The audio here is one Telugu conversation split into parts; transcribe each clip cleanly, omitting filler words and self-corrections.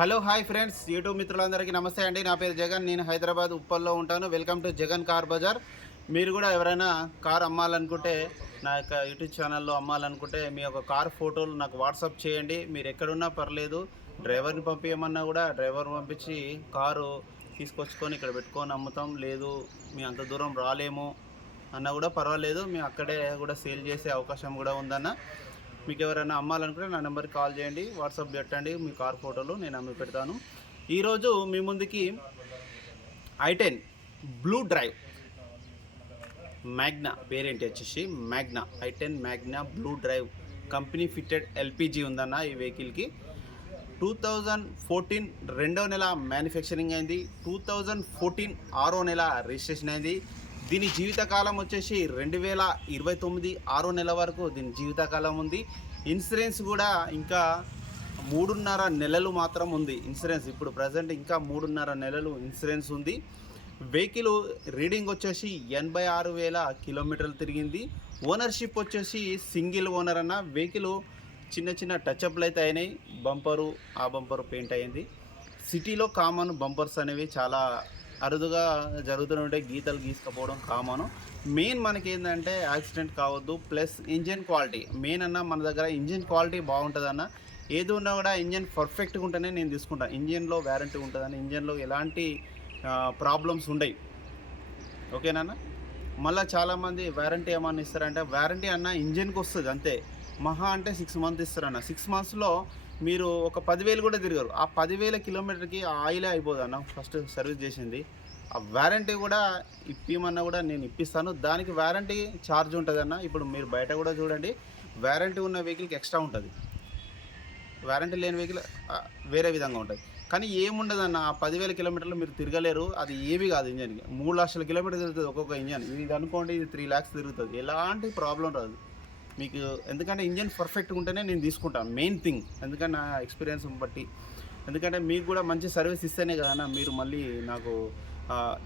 హలో హాయ్ ఫ్రెండ్స్, యూట్యూబ్ మిత్రులందరికీ నమస్తే అండి. నా పేరు జగన్. నేను హైదరాబాద్ ఉప్పల్లో ఉంటాను. Welcome to Jagan car bazaar. మీరు కూడా ఎవరైనా కార్ అమ్మాలనుకుంటే, నా యొక్క యూట్యూబ్ ఛానల్లో అమ్మాలనుకుంటే మీ యొక్క కార్ ఫోటోలు నాకు వాట్సాప్ చేయండి. మీరు ఎక్కడున్నా పర్లేదు. డ్రైవర్ని పంపించమన్నా కూడా డ్రైవర్ పంపించి కారు తీసుకొచ్చుకొని ఇక్కడ పెట్టుకొని అమ్ముతాం. లేదు మీ అంత దూరం రాలేము అన్నా కూడా పర్వాలేదు, మేము అక్కడే కూడా సేల్ చేసే అవకాశం కూడా ఉందన్న. మీకు ఎవరైనా అమ్మాలనుకుంటే నా నెంబర్కి కాల్ చేయండి, వాట్సాప్ పెట్టండి, మీ కార్ ఫోటోలు నేను అమ్మి పెడతాను. ఈరోజు మీ ముందుకి i10 blue drive Magna variant వచ్చేసి i10 Magna blue drive company fitted LPG ఉందన్న. ఈ వెహికల్కి 2014 రెండవ నెల మ్యానుఫ్యాక్చరింగ్ అయింది. 2014 ఆరో నెల రిజిస్ట్రేషన్ అయింది. దీని జీవితకాలం వచ్చేసి 2029 ఆరో నెల వరకు దీని జీవితకాలం ఉంది. ఇన్సూరెన్స్ కూడా ఇంకా 3.5 నెలలు మాత్రం ఉంది ఇన్సూరెన్స్. ఇప్పుడు ప్రజెంట్ ఇంకా 3.5 నెలలు ఇన్సూరెన్స్ ఉంది. వెహికల్ రీడింగ్ వచ్చేసి 86,000 కిలోమీటర్లు తిరిగింది. ఓనర్షిప్ వచ్చేసి సింగిల్ ఓనర్ అన్న. వెహికల్ చిన్న చిన్న టచ్అప్లు అయితే అయినాయి. ఆ బంపరు పెయింట్ అయింది. సిటీలో కామన్ బంపర్స్ అనేవి చాలా అరుదుగా జరుగుతూనే ఉంటాయి. గీతలు గీసుకపోవడం కామను. మెయిన్ మనకి ఏంటంటే యాక్సిడెంట్ కావద్దు, ప్లస్ ఇంజిన్ క్వాలిటీ మెయిన్ అన్న. మన దగ్గర ఇంజిన్ క్వాలిటీ బాగుంటుందన్న. ఏది ఉన్నా కూడా ఇంజిన్ పర్ఫెక్ట్గా ఉంటేనే నేను తీసుకుంటాను. ఇంజిన్లో వ్యారంటీ ఉంటుందని, ఇంజిన్లో ఎలాంటి ప్రాబ్లమ్స్ ఉండవు. ఓకేనా? మళ్ళీ చాలామంది వ్యారంటీ ఏమన్నా ఇస్తారంటే, వ్యారంటీ అన్న ఇంజిన్కి వస్తుంది అంతే. మహా అంటే 6 మంత్స్ ఇస్తారన్న. 6 మంత్స్లో మీరు ఒక 10,000 కూడా తిరగరు. ఆ 10,000 కిలోమీటర్కి ఆయిలే అయిపోదు అన్న. ఫస్ట్ సర్వీస్ చేసింది. ఆ వ్యారంటీ కూడా ఇప్పిమన్నా కూడా నేను ఇప్పిస్తాను. దానికి వ్యారంటీ ఛార్జ్ ఉంటుంది అన్న. ఇప్పుడు మీరు బయట కూడా చూడండి, వ్యారంటీ ఉన్న వెహికల్కి ఎక్స్ట్రా ఉంటుంది, వ్యారంటీ లేని వెహికల్ వేరే విధంగా ఉంటుంది. కానీ ఏముండదు అన్న. ఆ 10,000 కిలోమీటర్లు మీరు తిరగలేరు. అది ఏవి కాదు ఇంజన్కి. 3 లక్షల కిలోమీటర్లు తిరుగుతుంది ఒక్కొక్క ఇంజన్. ఇది అనుకోండి, ఇది 3 lakhs తిరుగుతుంది. ఎలాంటి ప్రాబ్లం రాదు మీకు. ఎందుకంటే ఇంజన్ పర్ఫెక్ట్గా ఉంటేనే నేను తీసుకుంటాను, మెయిన్ థింగ్. ఎందుకంటే నా ఎక్స్పీరియన్స్ బట్టి, ఎందుకంటే మీకు కూడా మంచి సర్వీస్ ఇస్తేనే కదా మీరు మళ్ళీ నాకు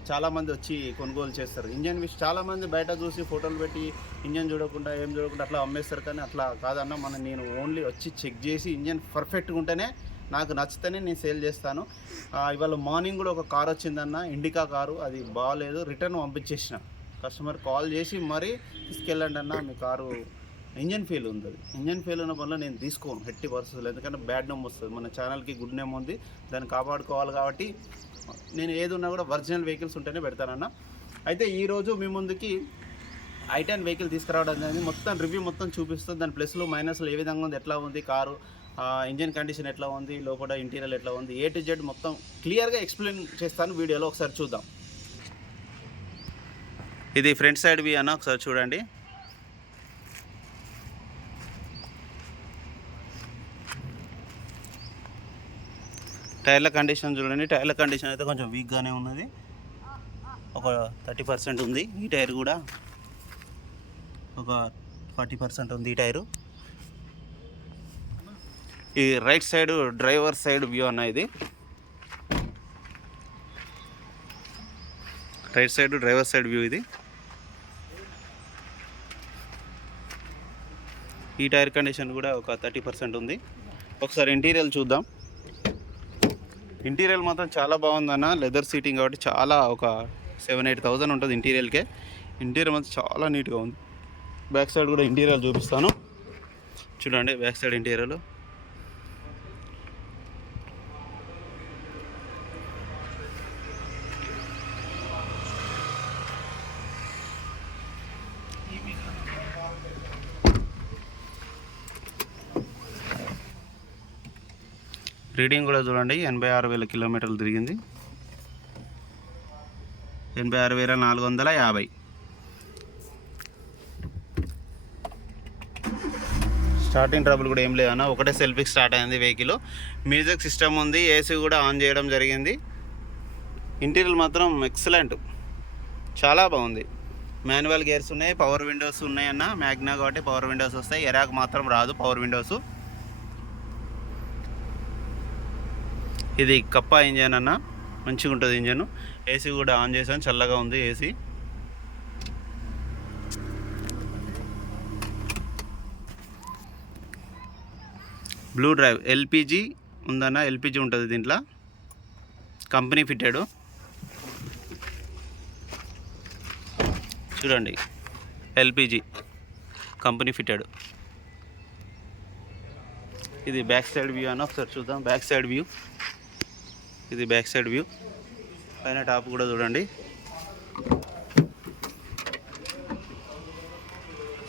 చాలామంది వచ్చి కొనుగోలు చేస్తారు. ఇంజన్ విషయం చాలామంది బయట చూసి ఫోటోలు పెట్టి ఇంజన్ చూడకుండా ఏం చూడకుండా అట్లా అమ్మేస్తారు. కానీ అట్లా కాదన్న. నేను ఓన్లీ వచ్చి చెక్ చేసి ఇంజన్ పర్ఫెక్ట్గా ఉంటేనే, నాకు నచ్చితేనే నేను సేల్ చేస్తాను. ఇవాళ మార్నింగ్ కూడా ఒక కారు వచ్చిందన్న, ఇండికా కారు. అది బాగాలేదు, రిటర్న్ పంపించేసిన. కస్టమర్ కాల్ చేసి మరీ తీసుకెళ్ళండి అన్న, మీ కారు ఇంజన్ ఫెయిల్ ఉంది. అది ఇంజన్ ఫెయిల్ ఉన్న వల్ల నేను తీసుకోను ఎట్టి పరిస్థితులు. ఎందుకంటే బ్యాడ్ నేమ్ వస్తుంది. మన ఛానల్కి గుడ్ నేమ్ ఉంది, దాన్ని కాపాడుకోవాలి. కాబట్టి నేను ఏది ఉన్నా కూడా ఒరిజినల్ వెహికల్స్ ఉంటేనే పెడతానన్న. అయితే ఈరోజు మీ ముందుకి i10 వెహికల్ తీసుకురావడం అనేది మొత్తం రివ్యూ మొత్తం చూపిస్తుంది. దాని ప్లస్లు మైనస్లు ఏ విధంగా ఉంది, ఎట్లా ఉంది కారు, ఇంజన్ కండిషన్ ఎట్లా ఉంది, లోపల ఇంటీరియర్ ఎట్లా ఉంది, A to Z మొత్తం క్లియర్గా ఎక్స్ప్లెయిన్ చేస్తాను. వీడియోలో ఒకసారి చూద్దాం. ఇది ఫ్రంట్ సైడ్ వ్యూ అన్న, ఒకసారి చూడండి. టైర్ల కండిషన్ చూడండి. టైర్ల కండిషన్ అయితే కొంచెం వీక్గానే ఉన్నది. ఒక 30% ఉంది. ఈ టైర్ కూడా ఒక 40% ఉంది ఈ టైరు. ఈ right side driver side view అన్న. ఇది right side driver side view. ఇది ఈ టైర్ కండిషన్ కూడా ఒక 30% ఉంది. ఒకసారి ఇంటీరియర్ చూద్దాం. ఇంటీరియర్ మాత్రం చాలా బాగుందన్న. లెదర్ సీటింగ్ కాబట్టి చాలా ఒక 7-8 thousand ఉంటుంది ఇంటీరియర్కే. ఇంటీరియర్ మాత్రం చాలా నీట్గా ఉంది. బ్యాక్ సైడ్ కూడా ఇంటీరియర్ చూపిస్తాను చూడండి. బ్యాక్ సైడ్ ఇంటీరియర్ రీడింగ్ కూడా చూడండి. 86,000 కిలోమీటర్లు తిరిగింది. 86,450. స్టార్టింగ్ ట్రబుల్ కూడా ఏం లేదన్న. ఒకటే సెల్ఫీకి స్టార్ట్ అయింది వెహికల్. మ్యూజిక్ సిస్టమ్ ఉంది, ఏసీ కూడా ఆన్ చేయడం జరిగింది. ఇంటీరియర్ మాత్రం ఎక్సలెంట్, చాలా బాగుంది. మాన్యువల్ గేర్స్ ఉన్నాయి, పవర్ విండోస్ ఉన్నాయన్న. మ్యాగ్నా కాబట్టి పవర్ విండోస్ వస్తాయి. ఎరాక్ మాత్రం రాదు పవర్ విండోస్. ఇది కప్పా ఇంజన్ అన్న, మంచిగా ఉంటుంది ఇంజన్. ఏసీ కూడా ఆన్ చేసాను, చల్లగా ఉంది ఏసీ. బ్లూ డ్రైవ్ ఎల్పిజి ఉందన్న ఎల్పిజి ఉంటుంది దీంట్లో, కంపెనీ ఫిట్టెడ్. చూడండి ఎల్పిజి కంపెనీ ఫిట్టెడ్. ఇది బ్యాక్ సైడ్ వ్యూ అన్న, ఒకసారి చూద్దాం. బ్యాక్ సైడ్ వ్యూ, ఇది బ్యాక్ సైడ్ వ్యూ. పైన టాప్ కూడా చూడండి.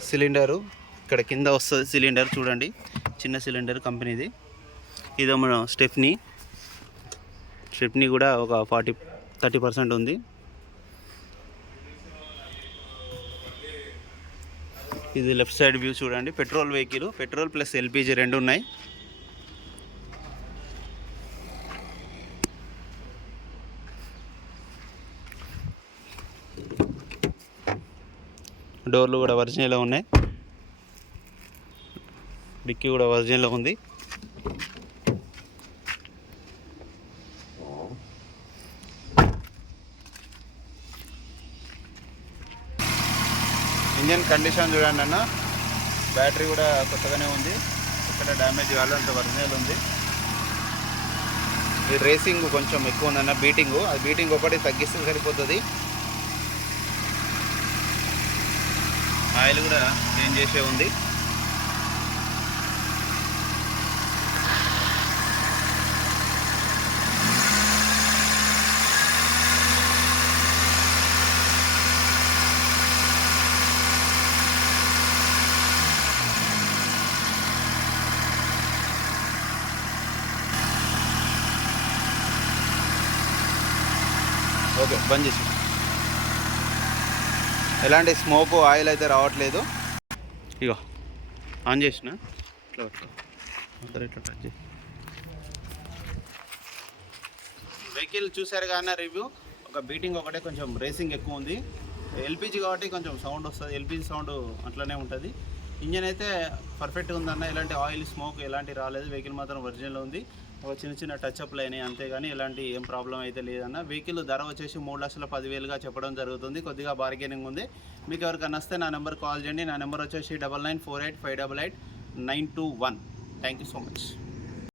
సిలిండరు ఇక్కడ కింద వస్తుంది. సిలిండర్ చూడండి, చిన్న సిలిండర్ కంపెనీది. ఇదో మన స్టెప్నీ కూడా ఒక 30% ఉంది. ఇది లెఫ్ట్ సైడ్ వ్యూ చూడండి. Petrol vehicle, petrol plus LPG రెండు ఉన్నాయి. డోర్లు కూడా ఒరిజినల్లో ఉన్నాయి. డిక్కీ కూడా ఒరిజినల్లో ఉంది. ఇంజన్ కండిషన్ చూడండి అన్న. బ్యాటరీ కూడా కొత్తగానే ఉంది, ఇక్కడ డ్యామేజ్ కావాలంటే ఒరిజినల్ ఉంది. ఈ రేసింగ్ కొంచెం ఎక్కువ ఉందన్న, బీటింగ్. అది బీటింగ్ ఒకటి తగ్గిస్తే సరిపోతుంది. ఆయిల్ కూడా చేంజ్ చేసే ఉంది. ఓకే, బంద్ చేసి. ఎలాంటి స్మోక్ ఆయిల్ అయితే రావట్లేదు. ఇగో ఆన్ చేసిన, ఇట్లా ఇట్లా టచ్ చేసి. వెహికల్ చూసారు కానీ రివ్యూ. ఒక బీటింగ్ ఒకటే కొంచెం రేసింగ్ ఎక్కువ ఉంది. ఎల్పిజి కాబట్టి కొంచెం సౌండ్ వస్తుంది, ఎల్పిజి సౌండ్ అట్లనే ఉంటుంది. ఇంజన్ అయితే పర్ఫెక్ట్గా ఉందన్న, ఎలాంటి ఆయిల్ స్మోక్ ఎలాంటి రాలేదు. వెహికల్ మాత్రం ఒరిజినల్ ఉంది. ఒక చిన్న టచ్అప్లు అయినాయి అంతేగాని ఎలాంటి ఏం ప్రాబ్లం అయితే లేదన్న. వెహికల్ ధర వచ్చేసి 3,10,000గా చెప్పడం జరుగుతుంది. కొద్దిగా బార్గెనింగ్ ఉంది. మీకు ఎవరికైనా వస్తే నా నెంబర్ కాల్ చేయండి. నా నెంబర్ వచ్చేసి 9948588921. Thank you so much.